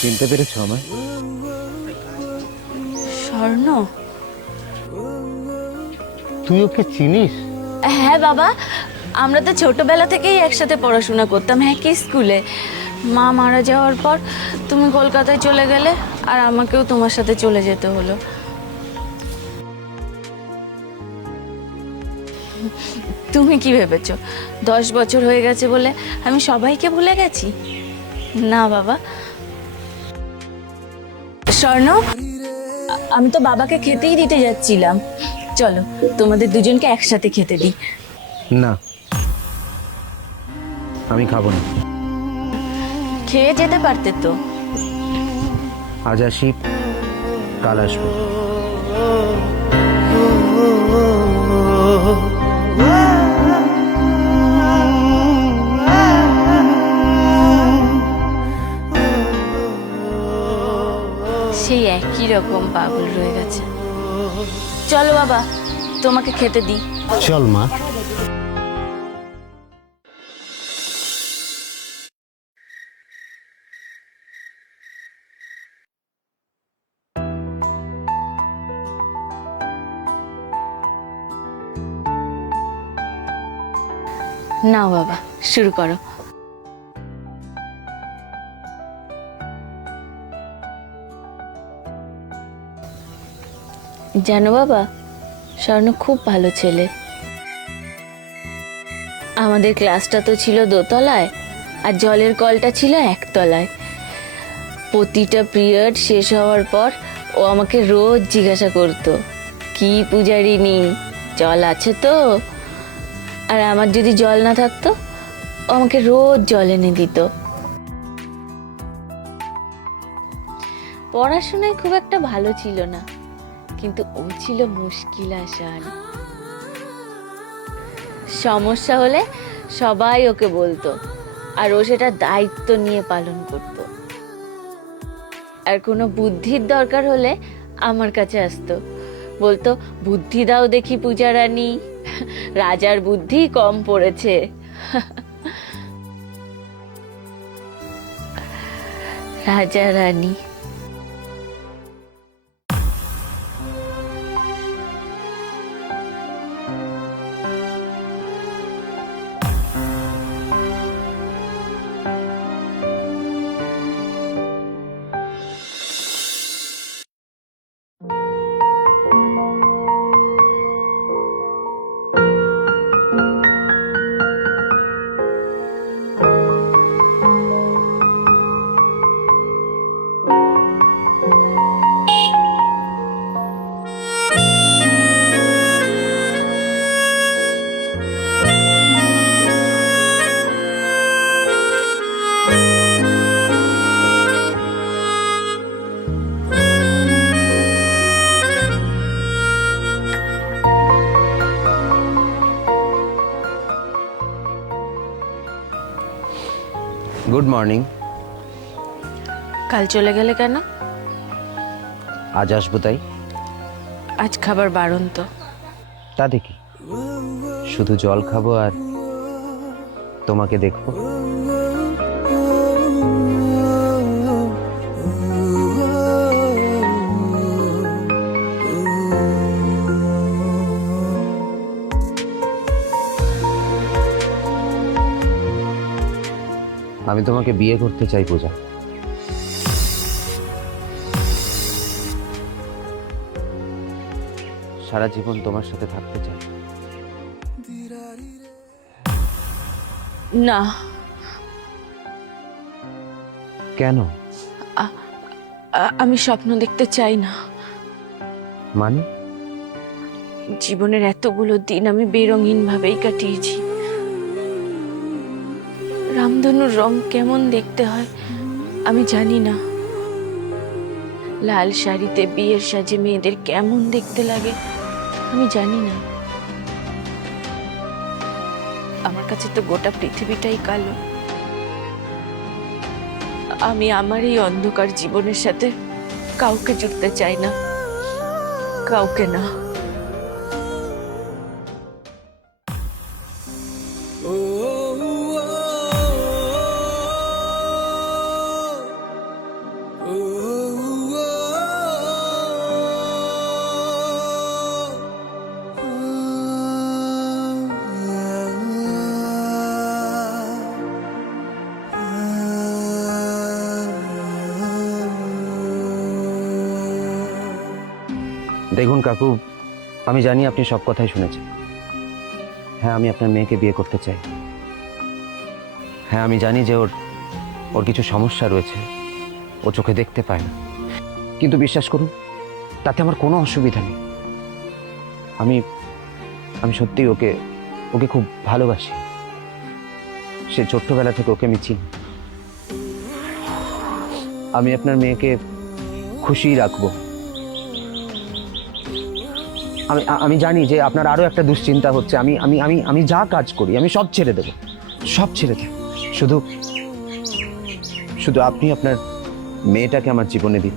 চিনতে পেরেছ আমায়? স্বর্ণ? তুই ওকে চিনিস? হ্যাঁ বাবা। আমরা তো ছোটবেলা থেকেই একসাথে পড়াশোনা করতাম হ্যাঁ কি স্কুলে? মা মারা যাওয়ার পর তুমি কলকাতায় চলে গেলে আর আমাকেও তোমার সাথে চলে যেতে হলো। তুমি কি ভেবেছো? দশ বছর হয়ে গেছে বলে আমি সবাইকে ভুলে গেছি? না বাবা। স্বর্ণ? আমি তো বাবাকে খেতেই দিতে যাচ্ছিলাম। চলো তোমাদের দুজনকে একসাথে খেতে দিই। না আমি খাব না। খেয়ে যেতে পারতে তো। আজ আসি কাল আসব। সেই একই রকম পাগল রয়ে গেছে। চলো বাবা তোমাকে খেতে দিই। চল মা। নাও বাবা শুরু করো। জানো বাবা, স্বর্ণ খুব ভালো ছেলে। আমাদের ক্লাসটা তো ছিল দোতলায়, আর জলের কলটা ছিল একতলায়। প্রতিটা পিরিয়ড শেষ হওয়ার পর ও আমাকে রোজ জিজ্ঞাসা করতো, কি পূজারিনী জল আছে তো? আর আমার যদি জল না থাকতো, ও আমাকে রোজ জল এনে দিত। পড়াশোনায় খুব একটা ভালো ছিল না। কিন্তু ও ছিল মুশকিল আসান সমস্যা হলে সবাই ওকে বলতো আর ও সেটা দায়িত্ব নিয়ে পালন করত। আর কোনো বুদ্ধির দরকার হলে আমার কাছে আসতো। বলতো, বুদ্ধি দাও দেখি পূজা রানী রাজার বুদ্ধি কম পড়েছে। রাজা রানী গুড মর্নিং কাল চলে গেলে কেন? আজ আসব তাই। আজ খাবার বারণ তো। তা দেখি। শুধু জল খাব আর তোমাকে দেখব। আমি তোমাকে বিয়ে করতে চাই পূজা। সারা জীবন তোমার সাথে থাকতে চাই। না। কেন? আমি স্বপ্ন দেখতে চাই না। মানে? জীবনের এতগুলো দিন আমি বেরঙিন ভাবেই কাটিয়েছি। রামধনুর রং কেমন দেখতে হয়, আমি জানি না। লাল শাড়িতে বিয়ের সাজে মেয়েদের কেমন দেখতে লাগে, আমি জানি না। আমার কাছে তো গোটা পৃথিবীটাই কালো। আমি আমার এই অন্ধকার জীবনের সাথে কাউকে জুড়তে চাই না, কাউকে না। দেখুন কাকু, আমি জানি আপনি সব কথাই শুনেছেন। হ্যাঁ আমি আপনার মেয়েকে বিয়ে করতে চাই। হ্যাঁ আমি জানি যে ওর ওর কিছু সমস্যা রয়েছে। ও চোখে দেখতে পায় না। কিন্তু বিশ্বাস করুন, তাতে আমার কোনো অসুবিধা নেই। আমি আমি সত্যিই ওকে ওকে খুব ভালোবাসি। সে ছোট্টবেলা থেকে ওকে আমি চিনি। আমি আপনার মেয়েকে খুশি রাখব। আমি আমি জানি যে আপনার আরও একটা দুশ্চিন্তা হচ্ছে। আমি আমি আমি আমি যা কাজ করি, আমি সব ছেড়ে দেবো। সব ছেড়ে দেব। শুধু শুধু আপনি আপনার মেয়েটাকে আমার জীবনে দিন।